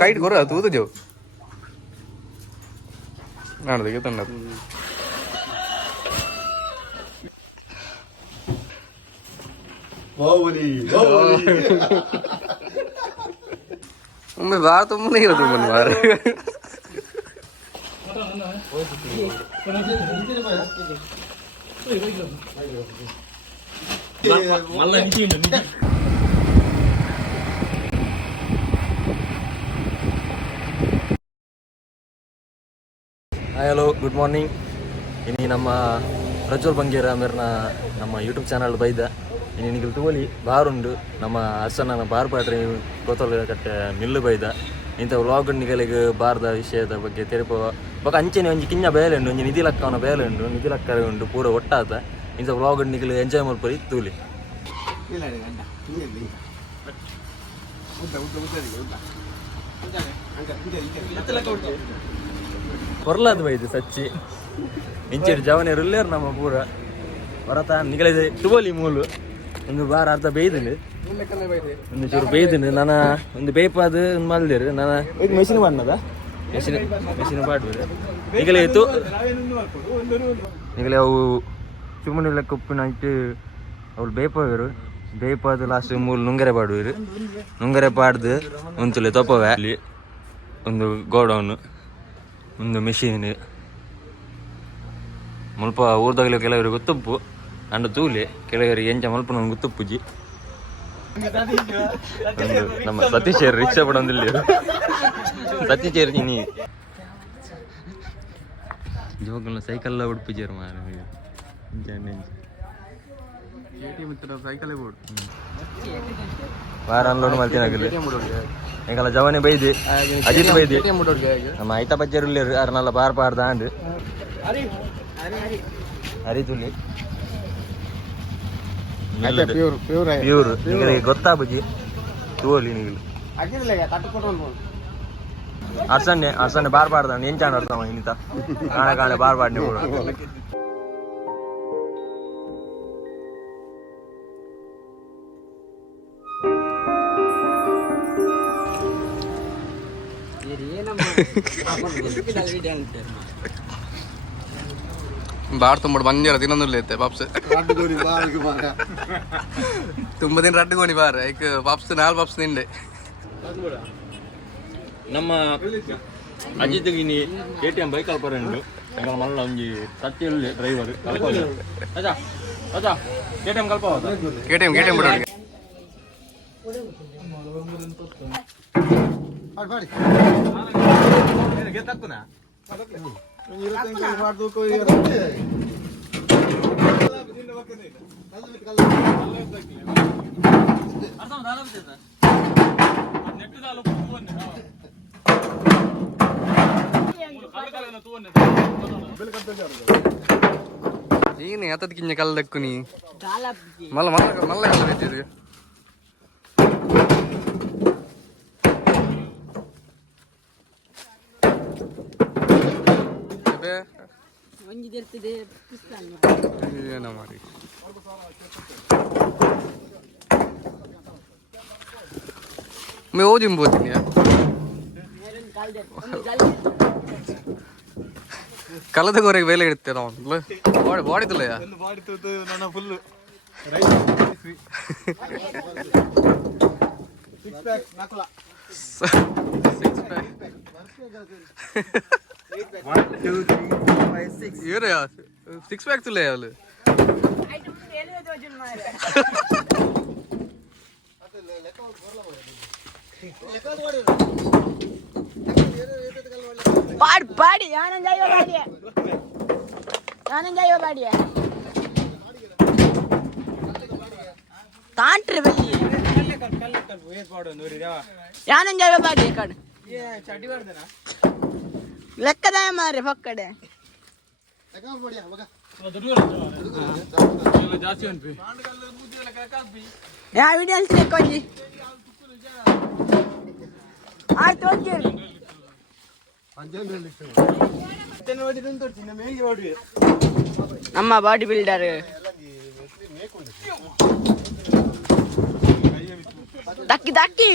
Kite ಕೊರ ತೂತು ಜೋ ನಾಡ್ದಕ್ಕೆ ತಂಡ ಒಮ್ಮೆ ಬಾರ ತುಂಬನೇ ಇರೋದು ಬಂದು ಬಾರ ಹಲೋ ಗುಡ್ ಮಾರ್ನಿಂಗ್. ಇನ್ನು ನಮ್ಮ ಪ್ರಜ್ವಲ್ ಬಂಗೇರ ಮೇರ್ನ ನಮ್ಮ ಯೂಟ್ಯೂಬ್ ಚಾನಲ್ ಬೈದ ಇನ್ನು ನಿಖಿಲ್ ತೂವಲಿ ಬಾರುಂಡು ನಮ್ಮ ಅರ್ಸನ ಬಾರ್ ಪಾಡ್ರೆ ಗೊತ್ತಲ್ಲ ಕಟ್ಟೆ ಮಿಲ್ಲು ಬೈದ ಇಂಥ ವ್ಲಾಗ್ ನಿಗಲಿಗೆ ಬಾರದ ವಿಷಯದ ಬಗ್ಗೆ ತೆರಪ ಬೊಕ ಅಂಚೆನೆ ಒಂಜಿ ಕಿಂಜ ಬೇಲೆ ಉಂಡು ಒಂಜಿ ನಿಧಿ ಲಕ್ಕವನ ಬೇಲೆ ಉಂಡು ನಿಧಿ ಲಕ್ಕ ಉಂಡು ಪೂರ ಒಟ್ಟಾದ ಇಂಥ ವ್ಲಾಗ್ ನಿಗಲು ಎಂಜಾಯ್ ಮಾಡ್ಪರಿ ತೂಲಿ ಕೊರ್ಲಾದ ಬೈದು ಸಚ್ಚಿ ಇಂಚೆಡು ಜವನೇರು ಇಲ್ಲೇರು ನಮ್ಮ ಪೂರ ಹೊರತ ನಿಗಲಿದೆ ತುವಲಿ ಮೂಲು ಒಂದು ಬಾರ ಅರ್ಧ ಬೇಯ್ದಿನಿ ಒಂದು ಚೂರು ಬೇಯ್ದಿನಿ ನಾನು ಒಂದು ಬೇಪಾದ ಒಂದು ಮಲ್ದಿರು ನಾನು ಮೆಷಿನ್ ಬಣ್ಣದ ಮೆಷಿನ್ ಪಾಡ್ಬೋದು ನಿಗಲೇ ಇತ್ತು ನಿಗಲೇ ಅವು ಸುಮ್ಮನೆ ಲೆಕ್ಕ ಉಪ್ಪಿನ ಇಟ್ಟು ಅವ್ರು ಬೇಪವರು ಬೇಪಾದ ಲಾಸ್ಟ್ ಮೂಲು ನುಂಗರೆ ಪಾಡುವರು ನುಂಗರೆ ಪಾಡ್ದು ಒಂತುಲೆ ತೊಪ್ಪವೆ ಅಲ್ಲಿ ಒಂದು ಗೋಡೌನು ಒಂದು ಮೆಷಿನ್ ಮುಲ್ಪ ಊರ್ದಾಗಲೂ ಕೆಲವರಿಗೆ ಗೊತ್ತುಪ್ಪು ಅಂಡು ತೂಲೆ ಕೆಲವರಿಗೆ ಎಂಚ ಮಲ್ಪ ನಮ್ಗೆ ಗೊತ್ತುಪ್ಪುಜಿ ನಮ್ಮ ಸತೀಶೇರು ರಿಕ್ಷಾ ಪಡೋದಿಲ್ಲ ಸತೀಶೇರು ನೀ ಜೋಗಲ್ಲ ಸೈಕಲ್ ಉಡುಪುಜೇರು ಮಾರ ಸೈಕಲೇ ಬೋಡು ವಾರ ಅನ್ಲೋಡ್ ಮಾಡ್ತೀನಿ ಎಂಗಲ್ಲ ಜವನೆ ಬೈದಿ ಅಜಿತ್ ಬೈದಿ ನಮ್ಮ ಐತ ಬಜ್ಜರು ಅರ್ನಲ್ಲ ಬಾರ್ ಪಾರ್ದ ಅಂಡು ಹರಿತುಲಿ ಪ್ಯೂರ್ ನಿಮಗೆ ಗೊತ್ತಾ ಬುಜಿ ತೂಲಿ ನಿಗಲು ಅರ್ಸನ್ನೆ ಬಾರ್ ಪಾಡ್ದ ಎಂಚಾಣ ಅರ್ತಾವ ಇಂತ ಕಾಣೆ ಕಾಣೆ ಬಾರ್ ಪಾಡ್ನೆ ಕೂಡ ಬಾರ್ ತುಂಬ ಬಂಜಾರ ತಿನ್ನೊಂದಿಲ್ಲ ಐತೆ ಪಾಪ್ಸ್ ತುಂಬ ದಿನ ರಡ್ಡುಗೋಣಿ ಬಾರ ಈಗ ಪಾಪ್ಸ್ 4 ಪಾಪ್ಸ್ ತಿಂಡೆ ನಮ್ಮ ಅಜಿತ್ಗಿನಿ KTM ಬೈಕ್ ಕಲ್ಪರಂಡು ಎಂಗಲ ಮಲ್ಲ ಒಂಜಿ ತತ್ತಿಯಲ್ಲಿ ಡ್ರೈವರ್ ಕಲ್ಪೋದು ಅಜಾ ಅಜಾ KTM ಕಲ್ಪೋದ KTM ಬಿಡೋಣ ಬಾಡಿ ಗೆತ್ತಪ್ಪನಾ ಏನು ಎತ್ತದಕ್ಕಿಂತ ಕಲ್ಲಕ್ಕು ನೀ ಮಲ್ಲ ಮಲ್ಲ ಮಲ್ಲ ಕಲ್ಲ ಐತಿದ್ವಿ ಏನೋ ಮಾಡಿ मैं वो जिम बोलती नहीं कल तक और एक वेले इड़ते ना बॉडी बॉडी तो ले यार बॉडी तो ना फुल सिक्स पैक नाकला सिक्स पैक 1 2 3 4 5 6 ये रे यार सिक्स पैक तो ले यार पाड़ी आनंद जाइयो बाड़ी तांट्रे बल्ली कल वेट पाडो नोरी रा आनंद जाइयो बाड़ी कड ये चड्डी वर्दना ಲೆಕ್ಕದಾಯ ಮಾರೆ ಪಕ್ಕಡೆ ಲೆಕ್ಕ ಬಡಿಯಾ ಮಗ ದೊಡ್ಡ ಜಾಸ್ತಿ ಅನ್ಪಿ ಯಾ ವಿಡಿಯೋ ಅಲ್ಲಿ ಕೊಂಜಿ ಆಯ್ತು ಓಕೆ ನಮ್ಮ ಬಾಡಿ ಬಿಲ್ಡರ್ ದಕ್ಕಿ ದಕ್ಕಿ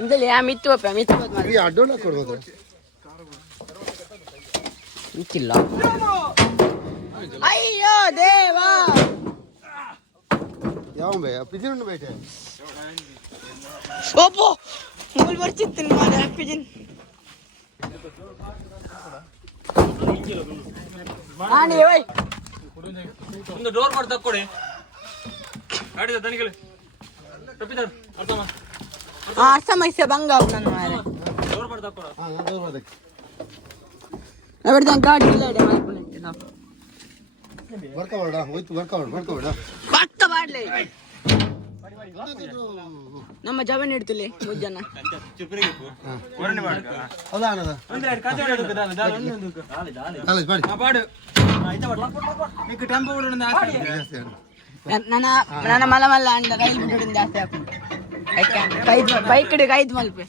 ಇಂದಲ್ಲಿ ಮಿತ್ತು ಅಡ್ಡೋಣ ಕೊಡ್ಬೋದು ಮಿಕ್ಕಿಲ್ಲ ಅಯ್ಯೋ ದೇವಾ ಯಾವ ಬೇ ಪಿಜಿನ್ ಬೇಟೆ ಓಪೋ ಮೂಲ್ ಬರ್ತಿತ್ತು ಮಾಡ ಪಿಜಿನ್ ಆಣಿ ಓಯ್ ಒಂದು ಡೋರ್ ಮಾಡಿ ತಕ್ಕೊಡಿ ಗಾಡಿ ದನಿಗಳು ತಪ್ಪಿದಾರು ಅರ್ಥ ಮೈಸೆ ಬಂಗ ನನ್ನ ಮಾರೆ ಡೋರ್ ಮಾಡಿ ತಕ್ಕೊಡ ಎವರ್ದ ಗಾಡಿ ಇಲ್ಲ ಇದೆ ಮಾಡ್ಕೊಂಡಿದ್ದೆ ನಾವು ಬರ್ಕಬೇಡ ಹೋಯ್ತು ಬರ್ಕಬೇಡ ಪಕ್ಕ ಮಾಡ್ಲಿ ನಮ್ಮ ಜವನ್ ಇಡ್ತಿಲಿ ಮುಜ್ಜನ ಹೌದಾ ಅನ್ನದ ನನ್ನ ಮಲ ಮಲ್ಲ ಅಂಡ ರೈಲ್ ಬಿಟ್ಟಿಡಿಂದ ಜಾಸ್ತಿ ಹಾಕೊಂಡು ಬೈಕ್ ಹಿಡಿಗೆ 5 ಮಲ್ಪೆ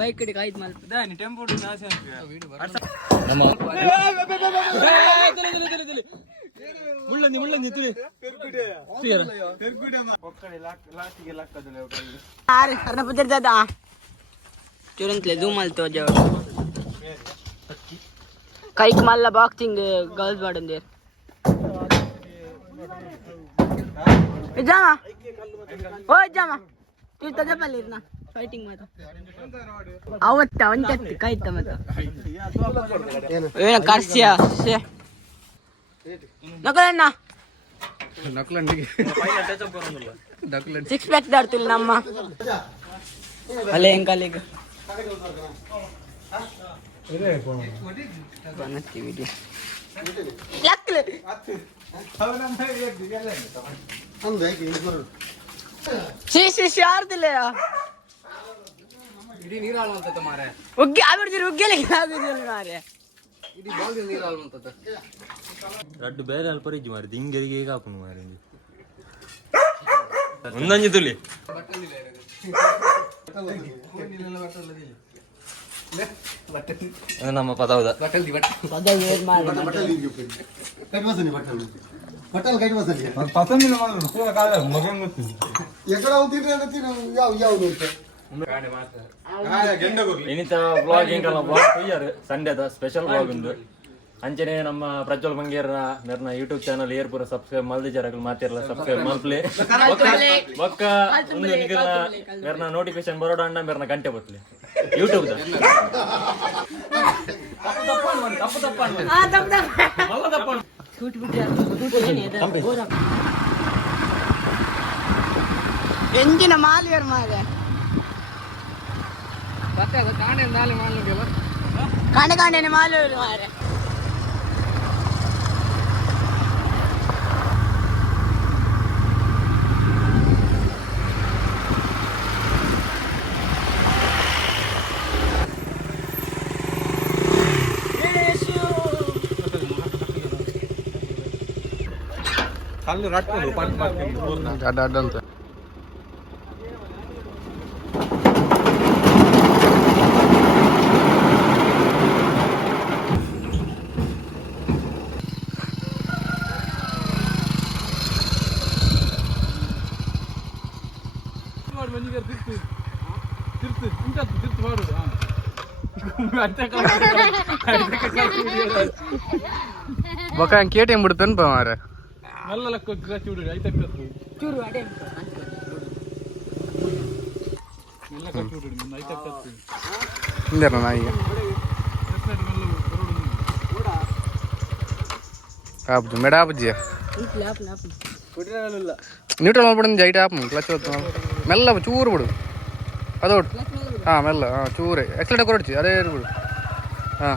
ಬೈಕ್ ಹಿಡಿಗೆ 5 ಮಲ್ಪೆ ಟೆಂಪೋ ಮುಳ್ಳಂದಿ ತುಳಿ ಅರ್ಣಪುತ್ತಿರ್ತದ ಚೂರಂತ್ಲೆ ಝೂಮ್ ಅಲ್ತೋ ಜವ ಕೈಕ್ ಮಲ್ಲ ಬಾಕ್ಸಿಂಗ್ ಗರ್ಲ್ಸ್ ಬಾಡಂದಿ ಜಾಮ ಓ ಜಾಮ ತೀರ್ಥ ಜಪಲ್ಲಿರ್ನ ಫೈಟಿಂಗ್ ಮಾತು ಅವತ್ತ ಒಂಚತ್ತು ಕೈತ ಮತ್ತ ಏನ ಕರ್ಸ್ಯ ನಕಲಣ್ಣ ನಕ್ಲಂಡಿಗೆ ಸಿಕ್ಸ್ ಪ್ಯಾಕ್ ದಾಡ್ತಿಲ್ಲ ನಮ್ಮ ಅಲ್ಲೇ ಹೆಂಗಾಲಿಗೆ ಆರ್ದಿಲ್ಲ ಇಡೀ ನೀರು ಹಾಳುವಂತದ್ದು ಮಾರೆ ಉಗ್ಗಿ ಆಗ್ಬಿಡ್ತೀರಿ ಉಗ್ಗೆಲಿಕ್ಕೆ ಆಗುದಿಲ್ಲ ಮಾರೆ ಇಡೀ ಬಾಲ್ದಿ ನೀರು ಹಾಳುವಂತದ್ದು ರಡ್ಡು ಬೇರೆ ಅಲ್ಪರಿಜ್ಜಿ ಮಾರಿದ್ದು ಹಿಂಗೆರಿಗೆ ಹೇಗೆ ಹಾಕೊಂಡು ಮಾರಿ ಒಂದಂಜು ತುಳಿ ನಮ್ಮ ಪದವದ ಇನ್ನಿತ ಬ್ಲಾಗಿಂಗ್ ಬ್ಲಾಗ್ ಸಂಡೇದ ಸ್ಪೆಷಲ್ ಬ್ಲಾಗ್ ಉಂಟು ಅಂಚನೆ ನಮ್ಮ ಪ್ರಜ್ವಲ್ ಬಂಗೇರ ಮೇರ್ನ ಯೂಟ್ಯೂಬ್ ಚಾನಲ್ ಏರ್ಪುರ ಸಬ್ಸ್ಕ್ರೈಬ್ ಮಲ್ದಿ ಜರಗಳು ಮಾತಿರಲ್ಲ ಸಬ್ಸ್ಕ್ರೈಬ್ ಮಲ್ಪ್ಲೆ ಬೊಕ್ಕ ಒಂದು ನಿಗಲ ಮೇರ್ನ ನೋಟಿಫಿಕೇಶನ್ ಬರೋಡ ಅಂಡ ಮೇರ್ನ ಗಂಟೆ ಬತ್ಲೆ ಯೂಟ್ಯೂಬ್ ಎಂಜಿನ ಮಾಲಿಯರ್ ಮಾರೆ ಕಾಂಡೆ ಕಾಂಡೆನೆ ಮಾಲಿಯರ್ ಮಾರೆ ಕಲ್ಲು ರಟ್ಕೊಂಡು ಪಂಟ್ ಮಾಡ್ಕೊಂಡು ಅಡ್ಡ ಅಂತ ಬೊಕ್ಕ KTM ಬಿಡ್ತಾನೆ ಮಾರೆ ಹಿಂದೇನ ನಾಯಿಗೆ ಆಪುಜಿ ಮೇಡ ಆಪುಜಿ ನ್ಯೂಟ್ರಲ್ ಮಾಡ್ಬಿಡು ಜೈಟ್ ಆಪ್ ಕ್ಲಚ್ ಮೆಲ್ಲ ಚೂರು ಬಿಡು ಅದೋಡು ಹಾಂ ಮೆಲ್ಲ ಹಾಂ ಚೂರೇ ಎಕ್ಸಲೆಂಟ್ ಕೊರಡ್ಚಿ ಅದೇ ಬಿಡು ಹಾಂ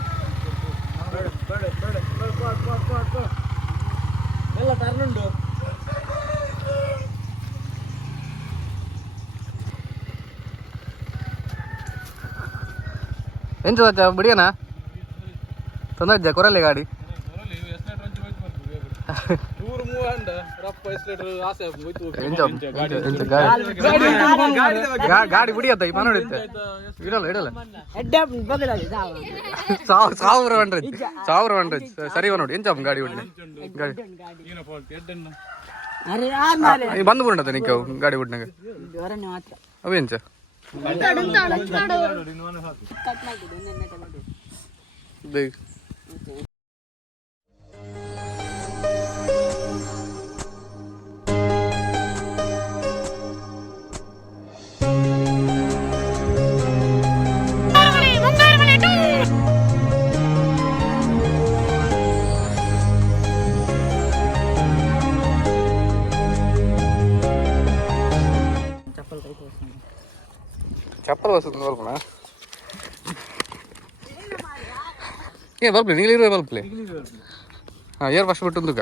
ಎಂತ ಬಿಡಿಯನಾ ತೊಂದಜ್ಜ ಕೊರಲೆ ಗಾಡಿ ಗಾಡಿ ಬಿಡಿಯತ್ತ ಈ ಮನ ಹೊಡಿತ್ತೆ ಇಡಲ್ಲ ಸಾವಿರ ಹಂಡ್ರೆಡ್ ಸರಿ ನೋಡಿ ಎಂಚ ಗಾಡಿ ಹೊಡಿ ಬಂದು ಬಿಡತ್ತ ನಿಕ್ಕ ಗಾಡಿ ಬಿಡ್ನಾಗ ಅವೇಂಚ ಚಪ್ಪಲ್ ವಸತಿ ಬರ್ಬೋಣ ಏ ಬರ್ಪ್ಲೆ ನೀರು ಬರ್ಪ್ಲೆ ಹಾಂ ಏರ್ ಫಸ್ಟ್ ಬಿಟ್ಟು